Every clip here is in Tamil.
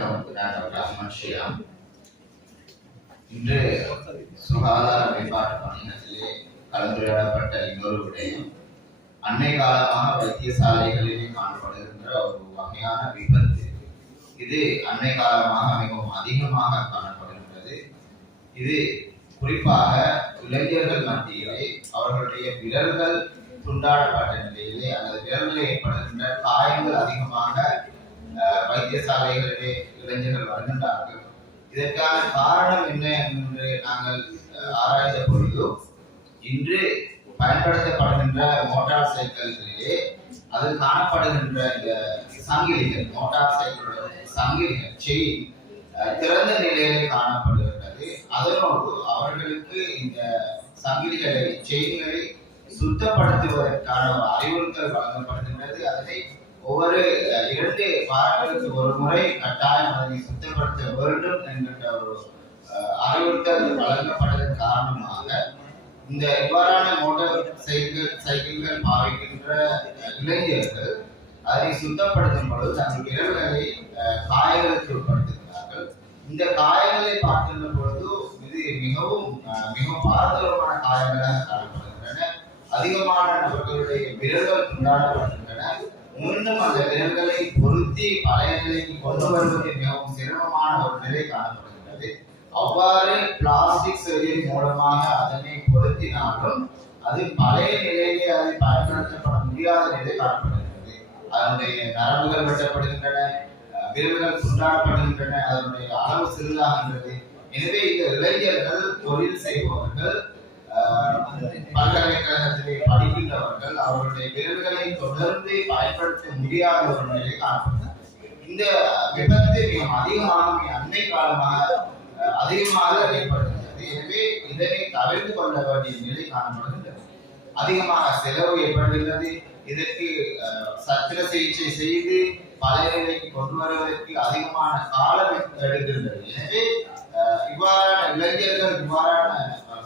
வணக்கம். நான் டாக்டர் அஹ்மத் ஷியா. இன்று சுகாதார மேம்பாட்டு பணியிடத்திலே கலந்துரையாடப்பட்ட இன்னொரு விடயம் அண்மை காலமாக வைத்தியசாலைகளிலே காணப்படுகின்ற ஒரு வகையான விபத்து. இது அண்மை காலமாக மிகவும் அதிகமாக காணப்படுகின்றது. இது குறிப்பாக இளைஞர்கள் மத்தியிலே அவர்களுடைய விரல்கள் துண்டாடப்பட்ட நிலையிலே அல்லது விரல்களில் ஏற்படுகின்ற காயங்கள் அதிகமாக வைத்தியசாலைகளிலே இளைஞர்கள் வருகின்றார்கள். இதற்கான காரணம் என்ன என்று நாங்கள் ஆராய்ந்த பொழுது, இன்று பயன்படுத்தப்படுகின்ற மோட்டார் சைக்கிள்களிலே அது காணப்படுகின்ற இந்த சங்கிலிகள், மோட்டார் சைக்கிளோட சங்கிலிகள் செயின் திறந்த நிலையிலே காணப்படுகின்றது. அதனோடு அவர்களுக்கு இந்த சங்கிலிகளை செயின்களை சுத்தப்படுத்துவதற்கான ஒரு அறிவுறுத்தல் வழங்கப்படுகின்றது. அதனை ஒவ்வொரு 2 வாரங்களுக்கு ஒரு முறை கட்டாயம் அதனை சுத்தப்படுத்த வேண்டும் என்கின்ற ஒரு அறிவுறுத்தல் வழங்கப்பட்டதன் காரணமாக இந்த இவ்வாறான மோட்டார் சைக்கிள்கள் பாவிக்கின்ற இளைஞர்கள் அதனை சுத்தப்படுத்தும் பொழுது தங்கள் விரல்களை காயங்களுக்கு உட்படுத்துகிறார்கள். இந்த காயங்களை பார்க்கின்ற பொழுது இது மிகவும் பாரதூரமான காயங்களாக காணப்படுகின்றன. அதிகமான நபர்களுடைய விரல்கள் துண்டாடப்படுகின்றன. மீண்டும் அந்த விரல்களை பொருத்தி பழைய நிலைக்கு கொண்டு வருவது மிகவும் சிரமமான ஒரு நிலை காணப்படுகின்றது. அவ்வாறு பிளாஸ்டிக் சர்ஜரி மூலமாக அதனை பொருத்தினாலும் அது பழைய நிலையிலே அதை பயன்படுத்தப்பட முடியாத நிலை காணப்படுகின்றது. அதனுடைய நரம்புகள் வெட்டப்படுகின்றன, விரல்கள் துண்டாடப்படுகின்றன, அதனுடைய அளவு சிறிதாகின்றது. எனவே இந்த இளைஞர்கள் தொழில் செய்பவர்கள், பல்கலைக்கழகத்திலே படிக்கின்றவர்கள் அவர்களுடைய விரல்களை தொடர்ந்து பயன்படுத்த முடியாத ஒரு நிலை காணப்படுகிறது. இந்த விபத்து மிக அதிகமாக அண்மை காலமாக அதிகமாக ஏற்படுகின்றது. எனவே இதனை தவிர்த்து கொள்ள வேண்டிய நிலை காணப்படுகின்றது. அதிகமாக செலவு ஏற்படுகின்றது. இதற்கு சத்திர சிகிச்சை செய்து பழைய நிலைக்கு கொண்டு வருவதற்கு அதிகமான காலம் எடுக்கின்றது. எனவே இவ்வாறான இளைஞர்கள், இவ்வாறான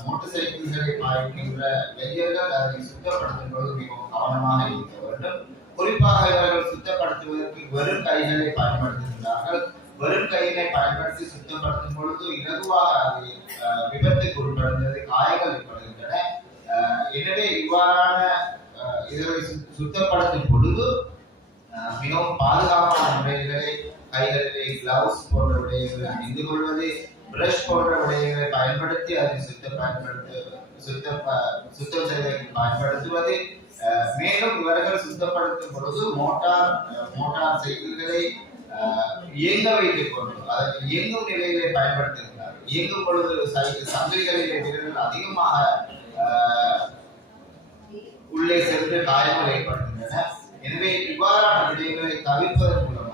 மோட்டார் சைக்கிள்களை பாய்க்கின்ற இளைஞர்கள் அதனை சுத்தப்படுத்தும் பொழுது மிகவும் கவனமாக இருக்க வேண்டும். குறிப்பாக இவர்கள் சுத்தப்படுத்துவதற்கு வெறும் கைகளை பயன்படுத்துகின்றார்கள். வெறும் கையினை பயன்படுத்தி சுத்தப்படுத்தும் பொழுது இலகுவாக அது விபத்துக்கு உட்படுகிறது, காயங்கள் ஏற்படுகின்றன. எனவே இவ்வாறான இதனை சுத்தப்படுத்தும் பொழுது மிகவும் பாதுகாப்பான முறைகளை கைகளிலே கிளவுஸ் போன்ற விடயங்களை அணிந்து கொள்வது, பிரஷ் போன்ற விடயங்களை பயன்படுத்தி அதை சுத்தம் செய்வதற்கு பயன்படுத்துவது. மேலும் இவர்கள் சுத்தப்படுத்தும் பொழுது மோட்டார் சைக்கிள்களை இயங்க வைத்துக் கொண்டு அதற்கு இயங்கும் நிலையிலே பயன்படுத்துகிறார்கள். இயங்கும் பொழுது சங்கிலிகளிலே விரல்கள் அதிகமாக உள்ளே சென்று காயங்கள் ஏற்படுகின்றன. எனவே இவ்வாறான விடயங்களை தவிர்ப்பதன் மூலமாக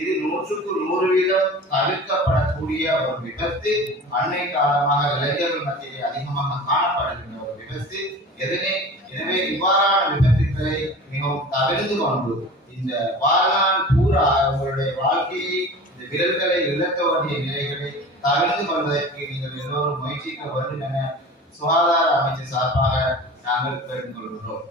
இது 100க்கு 100% தவிர்க்கப்படக்கூடிய ஒரு விபத்து. அண்மை காலமாக இளைஞர்கள் மத்தியிலே அதிகமாக காணப்படுகின்ற ஒரு விபத்து. எனவே இவ்வாறான விபத்துக்களை மிகவும் தவிர்த்து கொண்டு இந்த வாழ்நாள் பூரா அவர்களுடைய வாழ்க்கையை இந்த விரல்களை இழக்க வேண்டிய நிலைகளை தவிர்த்து கொள்வதற்கு நீங்கள் எல்லோரும் முயற்சிக்க வேண்டும் என சுகாதார அமைச்சர் சார்பாக நாங்கள் கேட்டுக்கொள்கிறோம்.